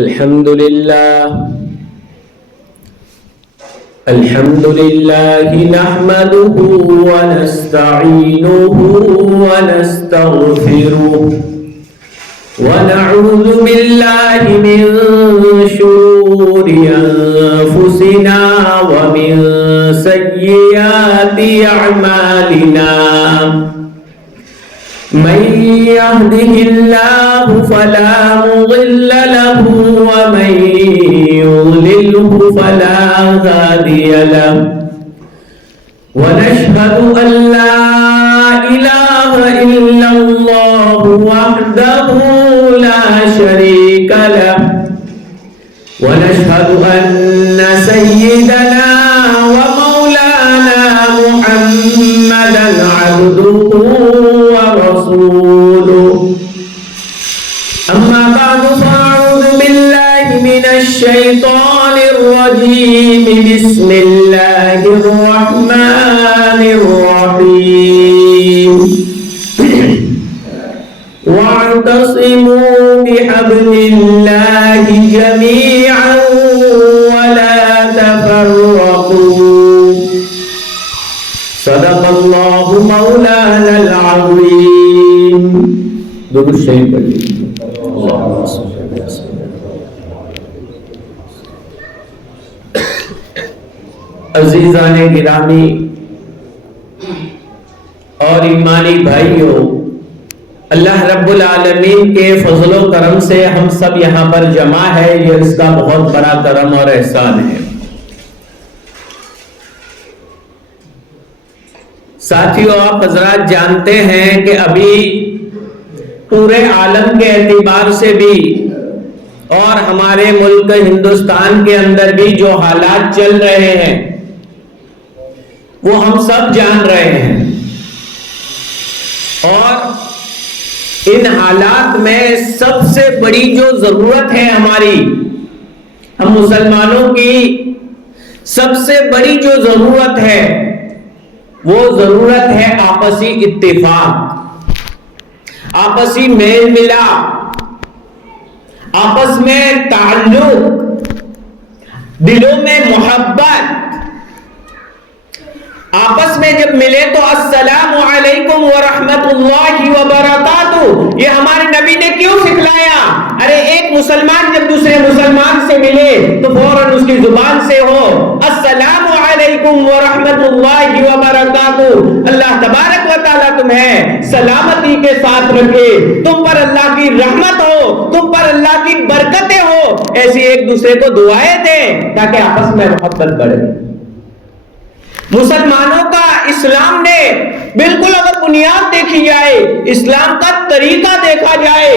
الحمد لله نحمده ونستعينه ونستغفره ونعوذ بالله من شرور أنفسنا ومن سيئات أعمالنا من يهده الله فلا مضل له ومن يضلله فلا هادي له ونشهد أن لا إله إلا الله وحده لا شريك له ونشهد أن سيدنا ومولانا محمدا عبده ورسوله أما بعد فأعوذ بالله من الشيطان الرجيم بسم الله الرحمن الرحيم واعتصموا بحبل الله جميعا ولا تفرقوا صدق الله مولانا العظيم درود شریف پڑھیے عزیزان گرامی اور ایمانی بھائیوں، اللہ رب العالمین کے فضل و کرم سے ہم سب یہاں پر جمع ہے، یہ اس کا بہت بڑا کرم اور احسان ہے۔ ساتھیوں، آپ حضرات جانتے ہیں کہ ابھی پورے عالم کے اعتبار سے بھی اور ہمارے ملک ہندوستان کے اندر بھی جو حالات چل رہے ہیں وہ ہم سب جان رہے ہیں، اور ان حالات میں سب سے بڑی جو ضرورت ہے ہماری، ہم مسلمانوں کی سب سے بڑی جو ضرورت ہے وہ ضرورت ہے آپسی اتفاق، آپسی میل ملاپ، آپس میں تعلق، دلوں میں محبت۔ آپس میں جب ملے تو السلام علیکم ورحمت اللہ وبرکاتہ، یہ ہمارے نبی نے کیوں سکھلایا؟ ارے ایک مسلمان جب دوسرے مسلمان سے ملے تو فوراً اس کی زبان سے ہو السلام علیکم ورحمت اللہ وبرکاتہ، اللہ تبارک و تعالیٰ تمہیں سلامتی کے ساتھ رکھے، تم پر اللہ کی رحمت ہو، تم پر اللہ کی برکتیں ہو، ایسی ایک دوسرے کو دعائیں دیں تاکہ آپس میں محبت بڑھے۔ مسلمانوں کا اسلام نے بالکل اگر بنیاد دیکھی جائے، اسلام کا طریقہ دیکھا جائے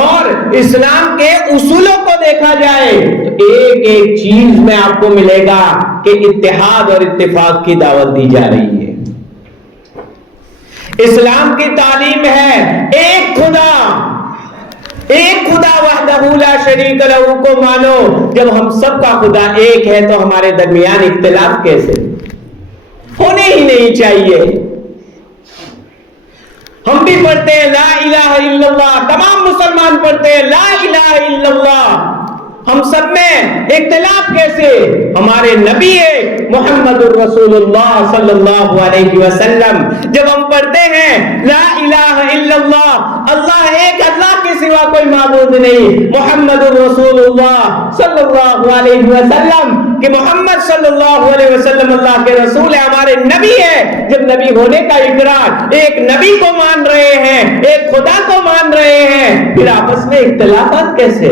اور اسلام کے اصولوں کو دیکھا جائے تو ایک ایک چیز میں آپ کو ملے گا کہ اتحاد اور اتفاق کی دعوت دی جا رہی ہے۔ اسلام کی تعلیم ہے ایک خدا وحدہ لا شریک لہ کو مانو۔ جب ہم سب کا خدا ایک ہے تو ہمارے درمیان اختلاف کیسے؟ ہونے ہی نہیں چاہیے۔ ہم بھی پڑھتے ہیں لا الہ الا اللہ، تمام مسلمان پڑھتے ہیں لا الہ الا اللہ، ہم سب میں اختلاف کیسے؟ ہمارے نبی محمد الرسول اللہ صلی اللہ علیہ وسلم جب ہم پڑھتے ہیں لا الہ الا اللہ، اللہ ایک، اللہ کے سوا کوئی معبود نہیں، محمد الرسول اللہ صلی اللہ علیہ وسلم کہ محمد صلی اللہ علیہ وسلم اللہ کے رسول ہے، ہمارے نبی ہے، جب نبی ہونے کا اقرار، ایک نبی کو مان رہے ہیں، ایک خدا کو مان رہے ہیں، پھر آپس میں اختلافات کیسے؟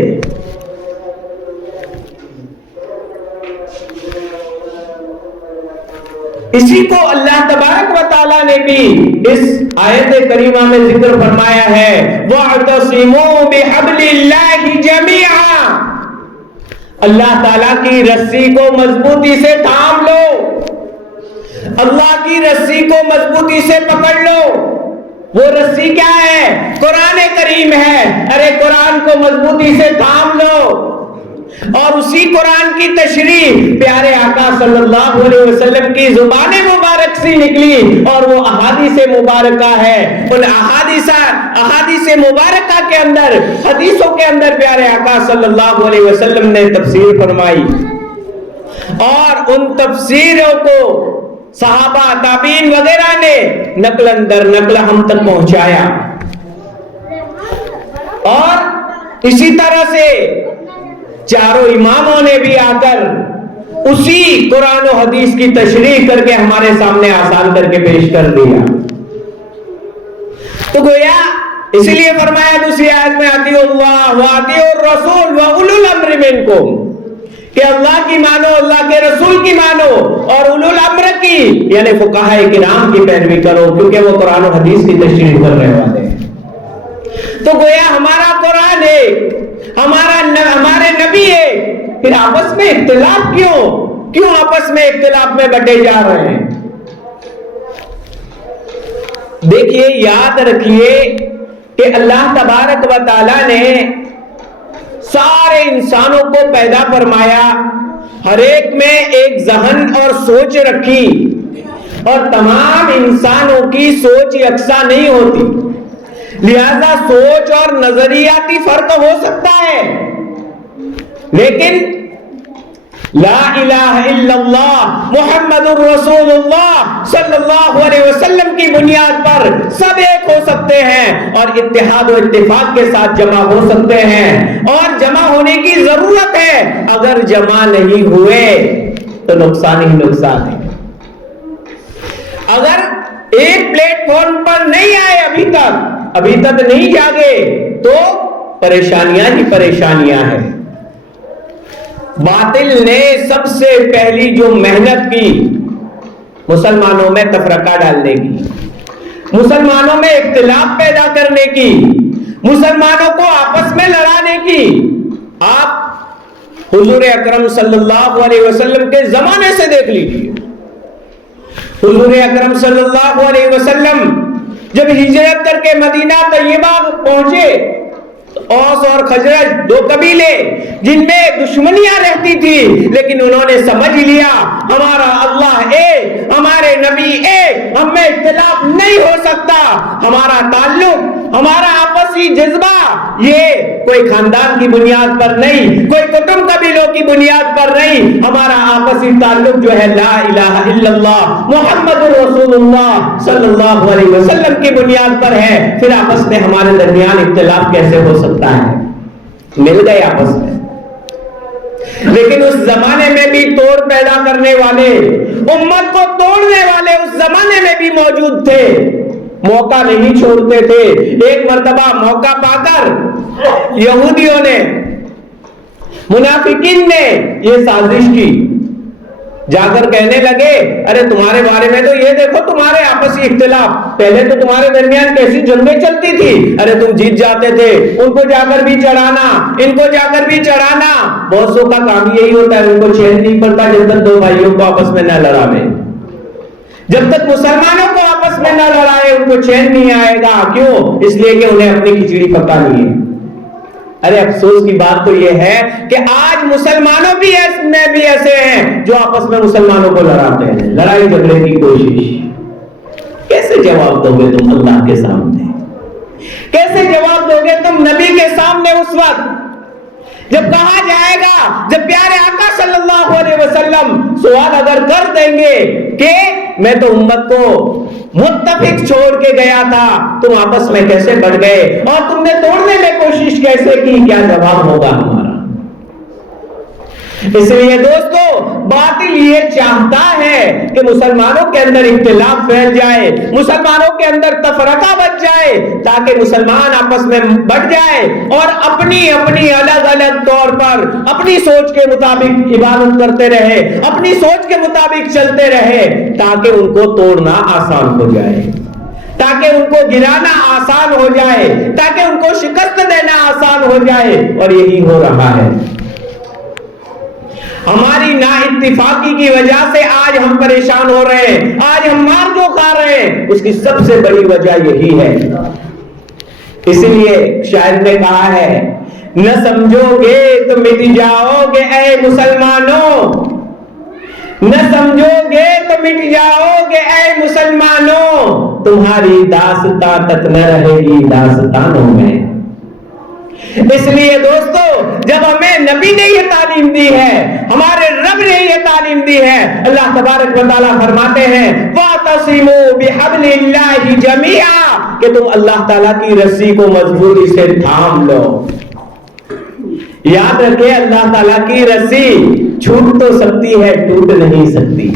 اسی کو اللہ تبارک و تعالیٰ نے بھی اس آیت کریمہ میں ذکر فرمایا ہے وَاعْتَصِمُوا بِحَبْلِ اللَّهِ جَمِيعًا، اللہ تعالیٰ کی رسی کو مضبوطی سے تھام لو، اللہ کی رسی کو مضبوطی سے پکڑ لو۔ وہ رسی کیا ہے؟ قرآن کریم ہے، ارے قرآن کو مضبوطی سے تھام لو، اور اسی قرآن کی تشریح پیارے آقا صلی اللہ علیہ وسلم کی زبان مبارک سے نکلی، اور وہ احادیث مبارکہ ہے۔ ان احادیث مبارکہ کے اندر، حدیثوں کے اندر پیارے آقا صلی اللہ علیہ وسلم نے تفسیر فرمائی، اور ان تفسیروں کو صحابہ تابعین وغیرہ نے نقل اندر نقل ہم تک پہنچایا۔ اور اسی طرح سے چاروں اماموں نے بھی آ کر اسی قرآن و حدیث کی تشریح کر کے ہمارے سامنے آسان کر کے پیش کر دیا۔ تو گویا اسی لیے فرمایا دوسری آیت میں اطیعوا اللہ واطیعوا الرسول واولو الامر منکم، کہ اللہ کی مانو، اللہ کے رسول کی مانو، اور اولو الامر کی یعنی فقہاء کرام کی پیروی کرو، کیونکہ وہ قرآن و حدیث کی تشریح کرنے والے ہیں۔ تو گویا ہمارا قرآن ایک، ہمارے نبی ایک، پھر آپس میں اختلاف کیوں آپس میں اختلاف میں بٹے جا رہے ہیں؟ دیکھیے، یاد رکھیے کہ اللہ تبارک و تعالی نے سارے انسانوں کو پیدا فرمایا، ہر ایک میں ایک ذہن اور سوچ رکھی، اور تمام انسانوں کی سوچ یکساں نہیں ہوتی، لہذا سوچ اور نظریاتی فرق ہو سکتا ہے، لیکن لا الہ الا اللہ محمد الرسول اللہ صلی اللہ علیہ وسلم کی بنیاد پر سب ایک ہو سکتے ہیں، اور اتحاد و اتفاق کے ساتھ جمع ہو سکتے ہیں، اور جمع ہونے کی ضرورت ہے۔ اگر جمع نہیں ہوئے تو نقصان ہی نقصان ہے۔ اگر ایک پلیٹ فارم پر نہیں آئے ابھی تک نہیں جاگے تو پریشانیاں ہی پریشانیاں ہیں۔ باطل نے سب سے پہلی جو محنت کی مسلمانوں میں تفرقہ ڈالنے کی، مسلمانوں میں اختلاف پیدا کرنے کی، مسلمانوں کو آپس میں لڑانے کی، آپ حضور اکرم صلی اللہ علیہ وسلم کے زمانے سے دیکھ لیجیے۔ حضور اکرم صلی اللہ علیہ وسلم جب ہجرت کر کے مدینہ طیبہ پہنچے، اوس اور خزرج دو قبیلے جن میں دشمنیاں رہتی تھی، لیکن انہوں نے سمجھ لیا ہمارا اللہ ایک، ہمارے نبی ایک، ہم میں اختلاف نہیں ہو سکتا، ہمارا تعلق، ہمارا آپسی جذبہ یہ کوئی خاندان کی بنیاد پر نہیں، کوئی کٹم قبیلوں کی بنیاد پر نہیں، ہمارا آپسی تعلق جو ہے لا الہ الا اللہ محمد رسول اللہ صلی اللہ علیہ وسلم کی بنیاد پر ہے۔ پھر آپس میں ہمارے درمیان اختلاف کیسے ہو سکتا ہے؟ مل گئے آپس میں۔ لیکن اس زمانے میں بھی توڑ پیدا کرنے والے، امت کو توڑنے والے اس زمانے میں بھی موجود تھے، موقع نہیں چھوڑتے تھے۔ ایک مرتبہ موقع پا کر یہودیوں نے، منافقین نے یہ سازش کی، جا کر کہنے لگے ارے تمہارے بارے میں تو یہ دیکھو تمہارے آپسی اختلاف، پہلے تو تمہارے درمیان کیسی جنگیں چلتی تھی، ارے تم جیت جاتے تھے، ان کو جا کر بھی چڑھانا، ان کو جا کر بھی چڑھانا۔ بہت سو کا کام یہی ہوتا ہے، ان کو چین نہیں پڑتا جب تک دو بھائیوں کو آپس میں نہ لڑاوے، جب تک مسلمانوں کو آپس میں نہ لڑائے ان کو چین نہیں آئے گا۔ کیوں؟ اس لیے کہ انہیں اپنی کھچڑی پکانی ہے۔ ارے افسوس کی بات تو یہ ہے کہ آج مسلمانوں بھی ایسے ہیں جو آپس میں مسلمانوں کو لڑاتے ہیں، لڑائی جھگڑے کی کوشش۔ کیسے جواب دو گے تم اللہ کے سامنے؟ کیسے جواب دو گے تم نبی کے سامنے اس وقت جب کہا جائے گا، جب پیارے آقا صلی اللہ علیہ وسلم سوال اگر کر دیں گے کہ میں تو امت کو متفق چھوڑ کے گیا تھا، تم آپس میں کیسے بڑھ گئے اور تم نے توڑنے میں کوشش کیسے کی؟ کیا جواب ہوگا ہمارا؟ اس لیے دوستو، باطل یہ چاہتا ہے کہ مسلمانوں کے اندر اختلاف پھیل جائے، مسلمانوں کے اندر تفرقہ بچ جائے، تاکہ مسلمان آپس میں بٹ جائے اور اپنی الگ الگ طور پر اپنی سوچ کے مطابق عبادت کرتے رہے، اپنی سوچ کے مطابق چلتے رہے، تاکہ ان کو توڑنا آسان ہو جائے، تاکہ ان کو گرانا آسان ہو جائے، تاکہ ان کو شکست دینا آسان ہو جائے۔ اور یہی ہو رہا ہے۔ ہماری نا اتفاقی کی وجہ سے آج ہم پریشان ہو رہے ہیں، آج ہم مار جو کھا رہے ہیں، اس کی سب سے بڑی وجہ یہی ہے۔ اس لیے شاعر نے کہا ہے نہ سمجھو گے تو مٹ جاؤ گے اے مسلمانوں، نہ سمجھو گے تو مٹ جاؤ گے اے مسلمانوں، تمہاری داستان تک نہ رہے گی داستانوں میں۔ اس لیے دوستو، جب ہمیں نبی نے یہ تعلیم دی ہے، ہمارے رب نے یہ تعلیم دی ہے، اللہ تبارک و تعالیٰ فرماتے ہیں وَاعْتَصِمُوا بِحَبْلِ اللَّهِ جَمِيعًا، کہ تم اللہ تعالیٰ کی رسی کو مضبوطی سے تھام لو۔ یاد رکھیں، اللہ تعالیٰ کی رسی چھوٹ تو سکتی ہے، ٹوٹ نہیں سکتی۔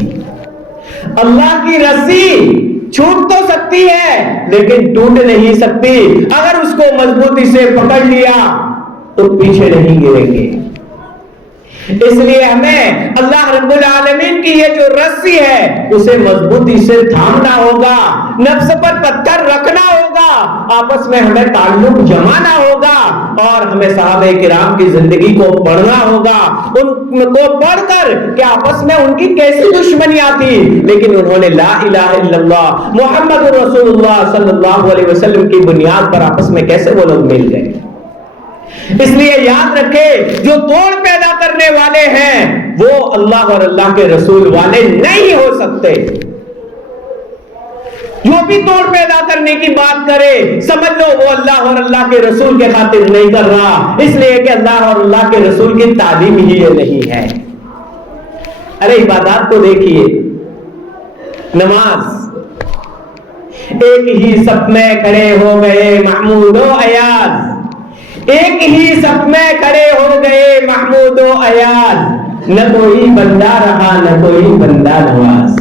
اللہ کی رسی چھوٹ تو سکتی ہے لیکن ٹوٹ نہیں سکتی۔ اگر اس کو مضبوطی سے پکڑ لیا تو پیچھے نہیں گریں گے۔ اس لیے ہمیں اللہ رب العالمین کی یہ جو رسی ہے اسے مضبوطی سے تھامنا ہوگا، نفس پر پتھر رکھنا ہوگا، آپس میں ہمیں تعلق جمانا ہوگا، اور ہمیں صحابہ کرام کی زندگی کو پڑھنا ہوگا، ان کو پڑھ کر کہ آپس میں ان کی کیسی دشمنیاں تھی، لیکن انہوں نے لا الہ الا اللہ محمد رسول اللہ صلی اللہ علیہ وسلم کی بنیاد پر آپس میں کیسے وہ لوگ مل گئے۔ اس لیے یاد رکھے، جو توڑ پیدا کرنے والے ہیں وہ اللہ اور اللہ کے رسول والے نہیں ہو سکتے۔ جو بھی توڑ پیدا کرنے کی بات کرے سمجھ لو وہ اللہ اور اللہ کے رسول کے خاطر نہیں کر رہا، اس لیے کہ اللہ اور اللہ کے رسول کی تعلیم ہی یہ نہیں ہے۔ ارے عبادات کو دیکھیے، نماز، ایک ہی صف میں کھڑے ہو گئے محمود و ایاز، ایک ہی صف میں کھڑے ہو گئے محمود و ایاز، نہ کوئی بندہ رہا نہ کوئی بندہ نواز۔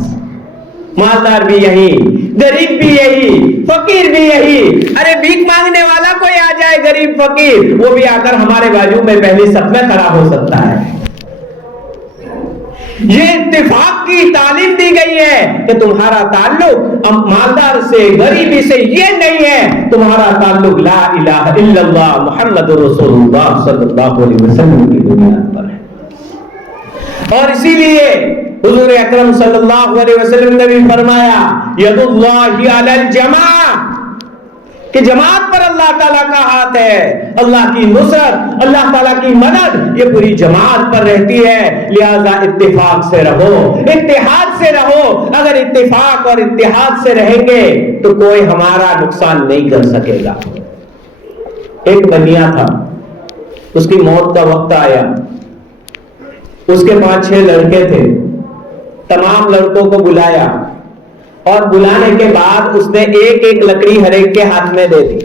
مالدار بھی یہی، غریب بھی یہی، فقیر بھی یہی۔ ارے بھیک مانگنے والا کوئی آ جائے غریب فقیر، وہ بھی آ کر ہمارے بازو میں پہلی صف میں کھڑا ہو سکتا ہے۔ یہ اتفاق کی تعلیم دی گئی ہے کہ تمہارا تعلق مالدار سے غریبی سے یہ نہیں ہے، تمہارا تعلق لا الہ الا اللہ محمد رسول اللہ صلی اللہ علیہ وسلم کی بنیاد پر ہے۔ اور اسی لیے حضور اکرم صلی اللہ علیہ وسلم نے بھی فرمایا ید اللہ علی الجماع، کہ جماعت پر اللہ تعالیٰ کا ہاتھ ہے، اللہ کی نصرت، اللہ تعالیٰ کی مدد یہ پوری جماعت پر رہتی ہے، لہذا اتفاق سے رہو، اتحاد سے رہو۔ اگر اتفاق اور اتحاد سے رہیں گے تو کوئی ہمارا نقصان نہیں کر سکے گا۔ ایک بنیا تھا، اس کی موت کا وقت آیا، اس کے 5-6 لڑکے تھے، تمام لڑکوں کو بلایا، اور بلانے کے بعد اس نے ایک ایک لکڑی ہر ایک کے ہاتھ میں دے دی،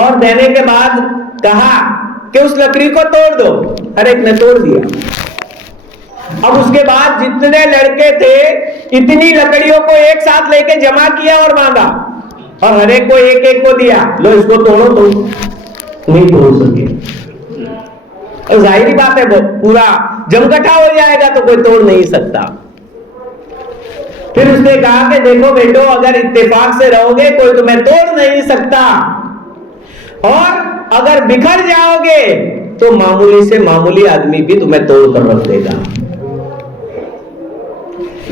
اور دینے کے بعد کہا کہ اس لکڑی کو توڑ دو۔ ہر ایک نے توڑ دیا۔ اب اس کے بعد جتنے لڑکے تھے اتنی لکڑیوں کو ایک ساتھ لے کے جمع کیا اور باندھا، اور ہر ایک کو ایک ایک کو دیا، لو اس کو توڑو، تو نہیں توڑ سکے۔ اور ظاہری بات ہے پورا جمگٹھا ہو جائے گا تو کوئی توڑ نہیں سکتا۔ پھر اس نے کہا کہ دیکھو بیٹو، اگر اتفاق سے رہو گے کوئی تمہیں توڑ نہیں سکتا، اور اگر بکھر جاؤ گے تو معمولی سے معمولی آدمی بھی تمہیں توڑ کر رکھ دے گا۔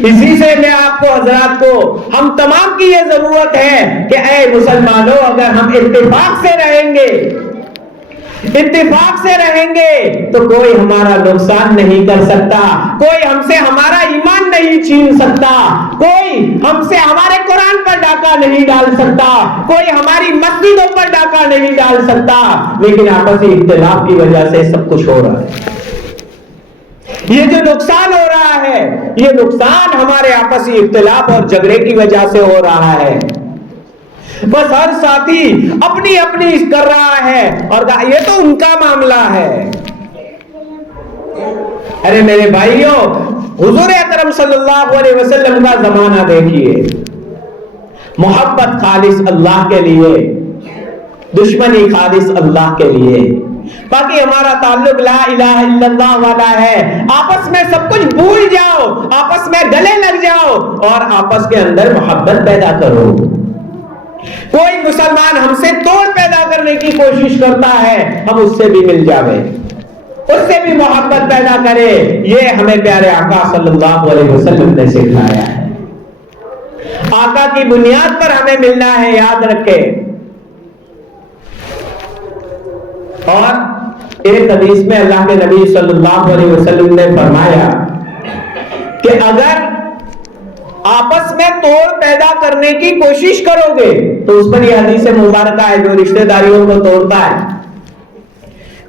اسی سے میں آپ کو حضرات کو، ہم تمام کی یہ ضرورت ہے کہ اے مسلمانوں، اگر ہم اتفاق سے رہیں گے، اتفاق سے رہیں گے تو کوئی ہمارا نقصان نہیں کر سکتا، کوئی ہم سے ہمارا ایمان نہیں چھین سکتا، کوئی ہم سے ہمارے قرآن پر ڈاکہ نہیں ڈال سکتا، کوئی ہماری مسجدوں پر ڈاکہ نہیں ڈال سکتا۔ لیکن آپسی اختلاف کی وجہ سے سب کچھ ہو رہا ہے۔ یہ جو نقصان ہو رہا ہے، یہ نقصان ہمارے آپسی اختلاف اور جھگڑے کی وجہ سے ہو رہا ہے۔ بس ہر ساتھی اپنی اپنی کر رہا ہے اور یہ تو ان کا معاملہ ہے۔ ارے میرے بھائیوں، حضور اکرم صلی اللہ علیہ وسلم کا زمانہ دیکھیے، محبت خالص اللہ کے لیے، دشمنی خالص اللہ کے لیے، باقی ہمارا تعلق لا الہ الا اللہ والا ہے۔ آپس میں سب کچھ بھول جاؤ، آپس میں گلے لگ جاؤ اور آپس کے اندر محبت پیدا کرو۔ کوئی مسلمان ہم سے توڑ پیدا کرنے کی کوشش کرتا ہے، ہم اس سے بھی مل جاوے، اس سے بھی محبت پیدا کرے۔ یہ ہمیں پیارے آقا صلی اللہ علیہ وسلم نے سکھایا ہے۔ آقا کی بنیاد پر ہمیں ملنا ہے، یاد رکھے۔ اور ایک حدیث میں اللہ کے نبی صلی اللہ علیہ وسلم نے فرمایا کہ اگر آپس میں توڑ پیدا کرنے کی کوشش کرو گے تو اس پر یہ حدیث مبارکہ ہے جو رشتہ داریوں کو توڑتا ہے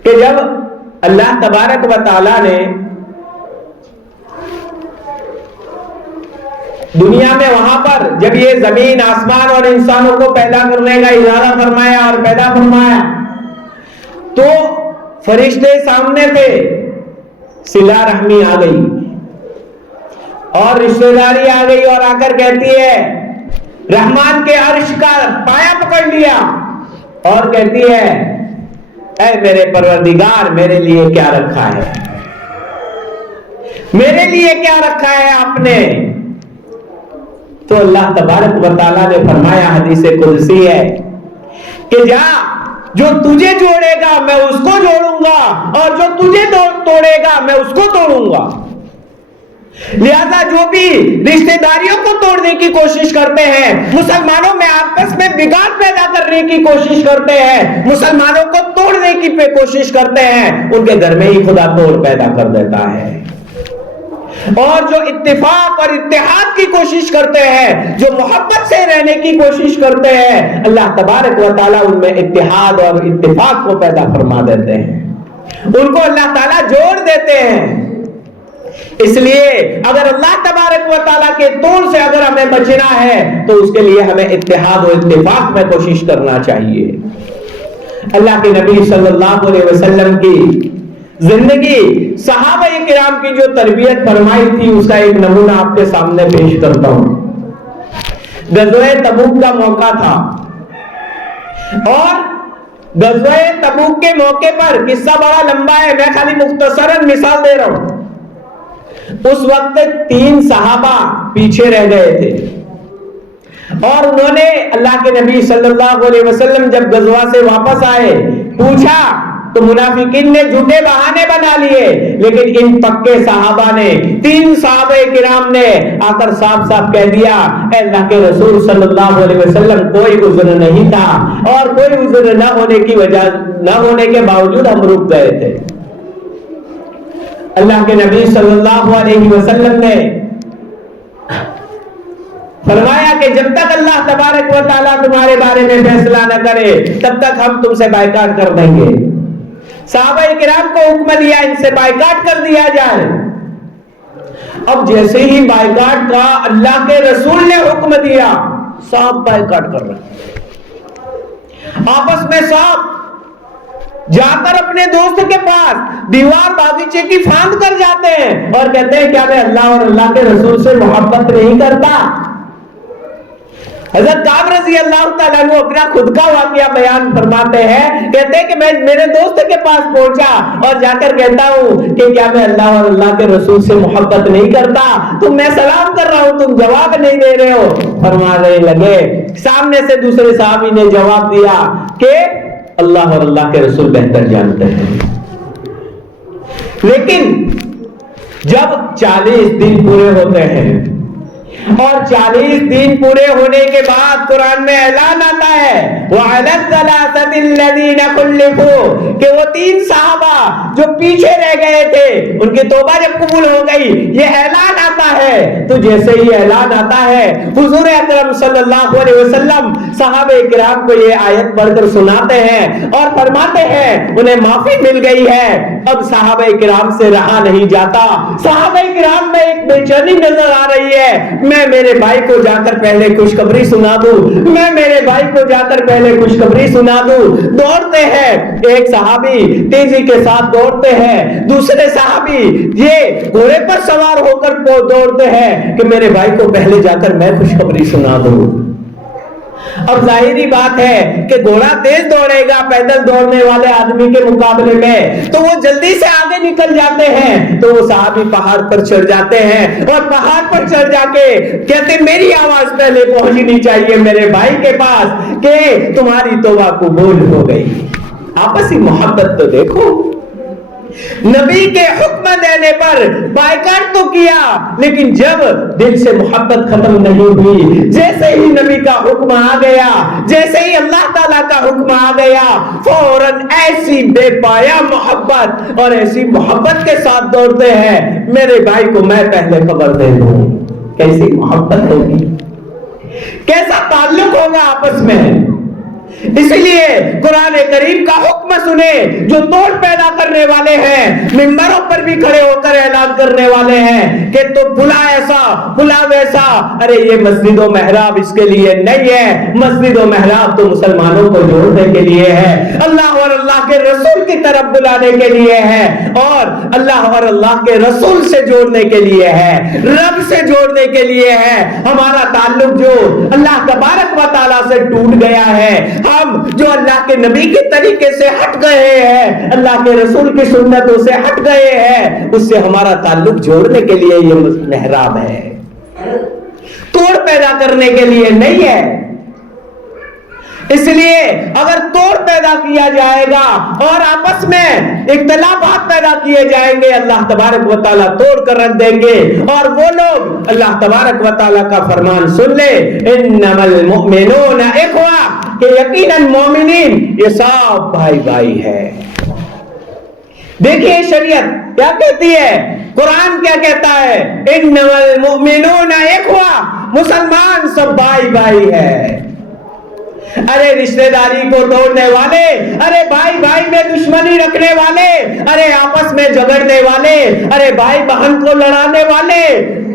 کہ جب اللہ تبارک و تعالی نے دنیا میں وہاں پر جب یہ زمین آسمان اور انسانوں کو پیدا کرنے کا ارادہ فرمایا اور پیدا فرمایا تو فرشتے سامنے تھے، صلہ رحمی آ گئی اور رشتہ داری آ گئی اور آ کر کہتی ہے، رحمان کے عرش کا پایا پکڑ لیا اور کہتی ہے، اے میرے پروردگار میرے لیے کیا رکھا ہے، میرے لیے کیا رکھا ہے آپ نے؟ تو اللہ تبارک و تعالیٰ نے فرمایا، حدیث قدسی ہے کہ جا، جو تجھے جوڑے گا میں اس کو جوڑوں گا اور جو تجھے توڑے گا میں اس کو توڑوں گا۔ لہذا جو بھی رشتہ داریوں کو توڑنے کی کوشش کرتے ہیں، مسلمانوں میں آپس میں بگاڑ پیدا کرنے کی کوشش کرتے ہیں، مسلمانوں کو توڑنے کی کوشش کرتے ہیں، ان کے گھر میں ہی خدا توڑ پیدا کر دیتا ہے۔ اور جو اتفاق اور اتحاد کی کوشش کرتے ہیں، جو محبت سے رہنے کی کوشش کرتے ہیں، اللہ تبارک و تعالیٰ ان میں اتحاد اور اتفاق کو پیدا فرما دیتے ہیں، ان کو اللہ تعالیٰ جوڑ دیتے ہیں۔ اس لیے اگر اللہ تبارک و تعالیٰ کے طول سے اگر ہمیں بچنا ہے تو اس کے لیے ہمیں اتحاد و اتفاق میں کوشش کرنا چاہیے۔ اللہ کے نبی صلی اللہ علیہ وسلم کی زندگی، صحابہ کرام کی جو تربیت فرمائی تھی، اس کا ایک نمونہ آپ کے سامنے پیش کرتا ہوں۔ غزوہ تبوک کا موقع تھا اور غزوہ تبوک کے موقع پر قصہ بڑا لمبا ہے، میں خالی مختصراً مثال دے رہا ہوں۔ اس وقت 3 صحابہ پیچھے رہ گئے تھے اور انہوں نے اللہ کے نبی صلی اللہ علیہ وسلم جب غزوہ سے واپس آئے پوچھا تو منافقین نے جھوٹے بہانے بنا لیے، لیکن ان پکے صحابہ نے، 3 صحابہ کرام نے آ کر صاف صاف کہہ دیا، اے اللہ کے رسول صلی اللہ علیہ وسلم کوئی عذر نہیں تھا اور کوئی عذر نہ ہونے کے باوجود ہم رک گئے تھے۔ اللہ کے نبی صلی اللہ علیہ وسلم نے فرمایا کہ جب تک اللہ تبارک و تعالیٰ تمہارے بارے میں فیصلہ نہ کرے تب تک ہم تم سے بائیکاٹ کر دیں گے۔ صحابہ کرام کو حکم دیا ان سے بائیکاٹ کر دیا جائے۔ اب جیسے ہی بائیکاٹ کا اللہ کے رسول نے حکم دیا، سب بائیکاٹ کر رہے، آپس میں سب جا کر اپنے دوست کے پاس دیوار باغیچے کی پھاند کر جاتے ہیں اور کہتے ہیں کیا میں اللہ اور اللہ کے رسول سے محبت نہیں کرتا؟ حضرت کعب رضی اللہ تعالیٰ عنہ اپنا خود کا واقعہ بیان فرماتے ہیں، کہتے ہیں کہ میں میرے دوست کے پاس پہنچا اور جا کر کہتا ہوں کہ کیا میں اللہ اور اللہ کے رسول سے محبت نہیں کرتا؟ تم میں سلام کر رہا ہوں تم جواب نہیں دے رہے ہو۔ فرمانے لگے، سامنے سے دوسرے صحابی نے جواب دیا کہ اللہ اور اللہ کے رسول بہتر جانتے ہیں۔ لیکن جب 40 دن پورے ہوتے ہیں اور 40 دن پورے ہونے کے بعد قرآن میں اعلان آتا ہے وَعَلَى الثَّلَاثَةِ الَّذِينَ خُلِّفُوا کہ وہ 3 صحابہ جو پیچھے رہ گئے تھے ان کی توبہ جب قبول ہو گئی، یہ اعلان آتا ہے۔ تو جیسے ہی اعلان آتا ہے حضور اکرم صلی اللہ علیہ وسلم صحابہ کرام کو یہ آیت پڑھ کر سناتے ہیں اور فرماتے ہیں انہیں معافی مل گئی ہے۔ اب صحابہ کرام سے رہا نہیں جاتا، صحابہ کرام میں ایک بے چینی نظر آ رہی ہے، میں میرے بھائی کو جا کر پہلے خوشخبری سنا دوں، میں میرے بھائی کو جا کر پہلے خوشخبری سنا دوں۔ دوڑتے ہیں، ایک صحابی تیزی کے ساتھ دوڑتے ہیں، دوسرے صحابی یہ گھوڑے پر سوار ہو کر دوڑتے ہیں کہ میرے بھائی کو پہلے جا کر میں خوشخبری سنا دوں۔ اب ظاہری بات ہے کہ گھوڑا تیز دوڑے گا پیدل دوڑنے والے آدمی کے مقابلے میں، تو وہ جلدی سے آگے نکل جاتے ہیں۔ تو وہ صحابی پہاڑ پر چڑھ جاتے ہیں اور پہاڑ پر چڑھ جا کے کہتے میری آواز پہلے پہنچنی چاہیے میرے بھائی کے پاس کہ تمہاری توبہ قبول ہو گئی۔ آپسی محبت تو دیکھو، نبی کے حکم دینے پر بائیکاٹ تو کیا، لیکن جب دل سے محبت ختم نہیں ہوئی، جیسے ہی نبی کا حکم آ گیا، جیسے ہی اللہ تعالیٰ کا حکم آ گیا، فوراً ایسی بے پایا محبت اور ایسی محبت کے ساتھ دوڑتے ہیں، میرے بھائی کو میں پہلے خبر دے دوں۔ کیسی محبت ہوگی، کیسا تعلق ہوگا آپس میں۔ اس لیے قرآن کریم کا حکم سنے، جو توڑ پیدا کرنے والے ہیں، ممبروں پر بھی کھڑے ہو کر اعلان کرنے والے ہیں کہ تو بھلا ایسا بھلا ویسا، ارے یہ مسجد و محراب اس کے لیے نہیں ہے، مسجد و محراب تو مسلمانوں کو جوڑنے کے لیے ہے، اللہ اور اللہ کے رسول کی طرف بلانے کے لیے ہے، اور اللہ اور اللہ کے رسول سے جوڑنے کے لیے ہے، رب سے جوڑنے کے لیے ہے۔ ہمارا تعلق جو اللہ تبارک و تعالیٰ سے ٹوٹ گیا ہے، ہم جو اللہ کے نبی کے طریقے سے ہٹ گئے ہیں، اللہ کے رسول کی سنتوں سے ہٹ گئے ہیں، اس سے ہمارا تعلق جوڑنے کے لیے یہ محراب ہے، توڑ پیدا کرنے کے لیے نہیں ہے۔ اس لیے اگر توڑ پیدا کیا جائے گا اور آپس میں اختلافات پیدا کیے جائیں گے، اللہ تبارک و تعالیٰ توڑ کر رکھ دیں گے، اور وہ لوگ اللہ تبارک و تعالیٰ کا فرمان سن لے، انما المؤمنون اخوہ، کہ یقیناً مومنین یہ سب بھائی بھائی ہے۔ دیکھیے شریعت کیا کہتی ہے، قرآن کیا کہتا ہے، انما المؤمنون اخوہ، مسلمان سب بھائی بھائی ہے۔ ارے رشتہ داری کو توڑنے والے، ارے بھائی بھائی میں دشمنی رکھنے والے، ارے آپس میں جھگڑنے والے، ارے بھائی بہن کو لڑانے والے،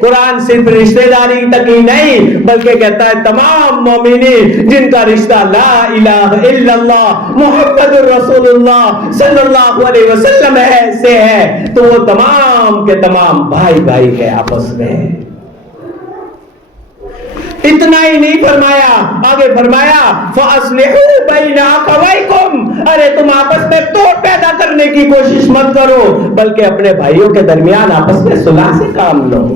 قرآن صرف رشتہ داری تک ہی نہیں بلکہ کہتا ہے تمام مومنین جن کا رشتہ لا الہ الا اللہ محمد الرسول اللہ صلی اللہ علیہ وسلم سے ہے، تو وہ تمام کے تمام بھائی بھائی ہے آپس میں۔ اتنا ہی نہیں فرمایا، آگے فرمایا فَأَصْلِحُوا بَيْنَ أَخَوَيْكُمْ، ارے تم آپس میں توڑ پیدا کرنے کی کوشش مت کرو، بلکہ اپنے بھائیوں کے درمیان آپس میں صلح سے کام لو،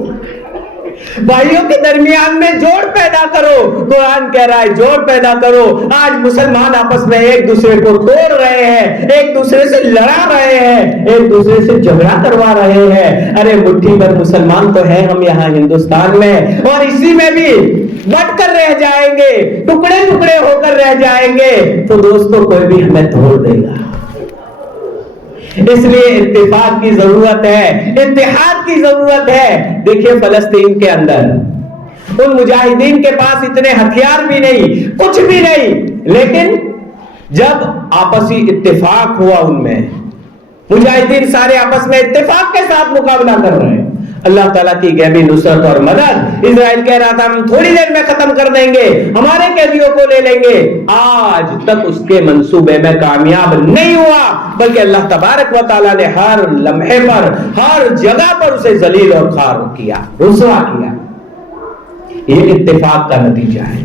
بھائیوں کے درمیان میں جوڑ پیدا کرو۔ قرآن کہہ رہا ہے جوڑ پیدا کرو۔ آج مسلمان آپس میں ایک دوسرے کو توڑ رہے ہیں، ایک دوسرے سے لڑا رہے ہیں، ایک دوسرے سے جھگڑا کروا رہے ہیں۔ ارے مٹھی بھر مسلمان تو ہیں ہم یہاں ہندوستان میں، اور اسی میں بھی بٹ کر رہ جائیں گے، ٹکڑے ٹکڑے ہو کر رہ جائیں گے، تو دوستوں کوئی بھی ہمیں توڑ دے گا۔ اس لیے اتفاق کی ضرورت ہے، اتحاد کی ضرورت ہے۔ دیکھیے فلسطین کے اندر ان مجاہدین کے پاس اتنے ہتھیار بھی نہیں، کچھ بھی نہیں، لیکن جب آپسی اتفاق ہوا ان میں، مجاہدین سارے آپس میں اتفاق کے ساتھ مقابلہ کر رہے ہیں، اللہ تعالیٰ کی غیبی نصرت اور مدد۔ اسرائیل کہہ رہا تھا ہم تھوڑی دیر میں ختم کر دیں گے، ہمارے قیدیوں کو لے لیں گے، آج تک اس کے منصوبے میں کامیاب نہیں ہوا، بلکہ اللہ تبارک و تعالیٰ نے ہر لمحے پر، ہر جگہ پر اسے ذلیل اور خوار کیا، رسوا کیا۔ یہ اتفاق کا نتیجہ ہے،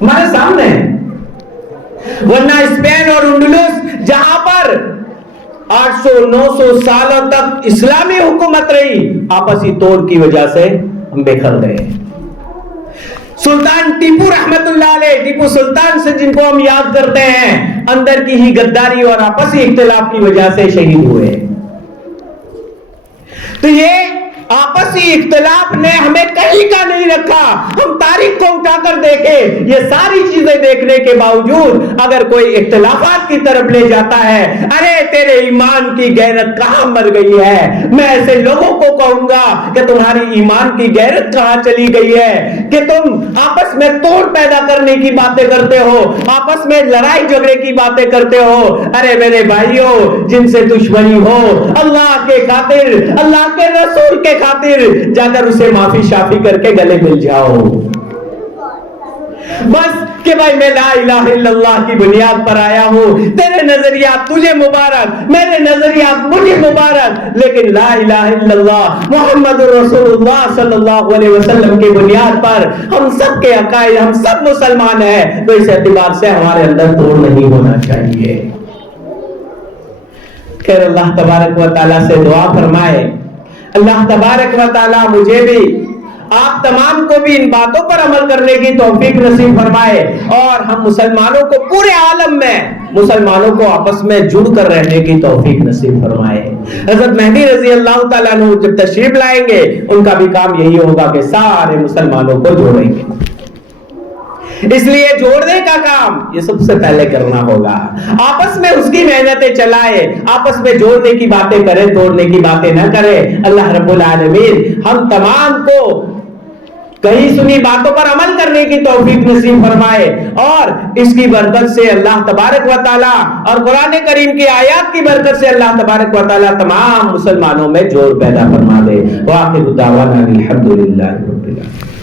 ہمارے سامنے ہے۔ ورنہ اسپین اور انڈلس جہاں پر 800-900 سالوں تک اسلامی حکومت رہی، آپسی توڑ کی وجہ سے ہم بکھر گئے۔ سلطان ٹیپو رحمت اللہ علیہ، ٹیپو سلطان سے جن کو ہم یاد کرتے ہیں، اندر کی ہی غداری اور آپسی اختلاف کی وجہ سے شہید ہوئے۔ تو یہ آپسی اختلاف نے ہمیں کہیں کا نہیں رکھا۔ ہم تاریخ کو اٹھا کر دیکھیں، یہ ساری چیزیں دیکھنے کے باوجود اگر کوئی اختلافات کی طرف لے جاتا ہے، ارے تیرے ایمان کی غیرت کہاں مر گئی ہے؟ میں ایسے لوگوں کو کہوں گا کہ تمہاری ایمان کی غیرت کہاں چلی گئی ہے کہ تم آپس میں توڑ پیدا کرنے کی باتیں کرتے ہو، آپس میں لڑائی جھگڑے کی باتیں کرتے ہو۔ ارے میرے بھائیوں، جن سے دشمنی ہو، اللہ کے خاطر، اللہ کے رسول کے خاطر جا کر اسے معافی شافی کر کے گلے مل جاؤ، بس کہ بھائی میں لا الہ الا اللہ کی بنیاد پر آیا ہوں، تیرے نظریات تجھے مبارک، میرے نظریات مجھے مبارک، لیکن لا الہ الا اللہ محمد رسول اللہ صلی اللہ علیہ وسلم کی بنیاد پر ہم سب کے عقائد، ہم سب مسلمان ہیں، تو اس اعتبار سے ہمارے اندر توڑ نہیں ہونا چاہیے۔ خیر اللہ تبارک و تعالیٰ سے دعا فرمائے، اللہ تبارک و تعالیٰ مجھے بھی آپ تمام کو بھی ان باتوں پر عمل کرنے کی توفیق نصیب فرمائے، اور ہم مسلمانوں کو پورے عالم میں مسلمانوں کو آپس میں جڑ کر رہنے کی توفیق نصیب فرمائے۔ حضرت مہدی رضی اللہ تعالیٰ عنہ جب تشریف لائیں گے ان کا بھی کام یہی ہوگا کہ سارے مسلمانوں کو جوڑیں گے، اس لیے جوڑنے کا کام یہ سب سے پہلے کرنا ہوگا۔ آپس میں اس کی محنتیں چلائے، آپس میں جوڑنے کی باتیں کریں، توڑنے کی باتیں نہ کریں۔ اللہ رب العالمین ہم تمام کو کہیں سنی باتوں پر عمل کرنے کی توفیق نصیب فرمائے، اور اس کی برکت سے اللہ تبارک و تعالیٰ اور قرآن کریم کی آیات کی برکت سے اللہ تبارک و تعالیٰ تمام مسلمانوں میں جوڑ پیدا فرما دے۔ وآخر دعوانا الحمدللہ رب العالمین۔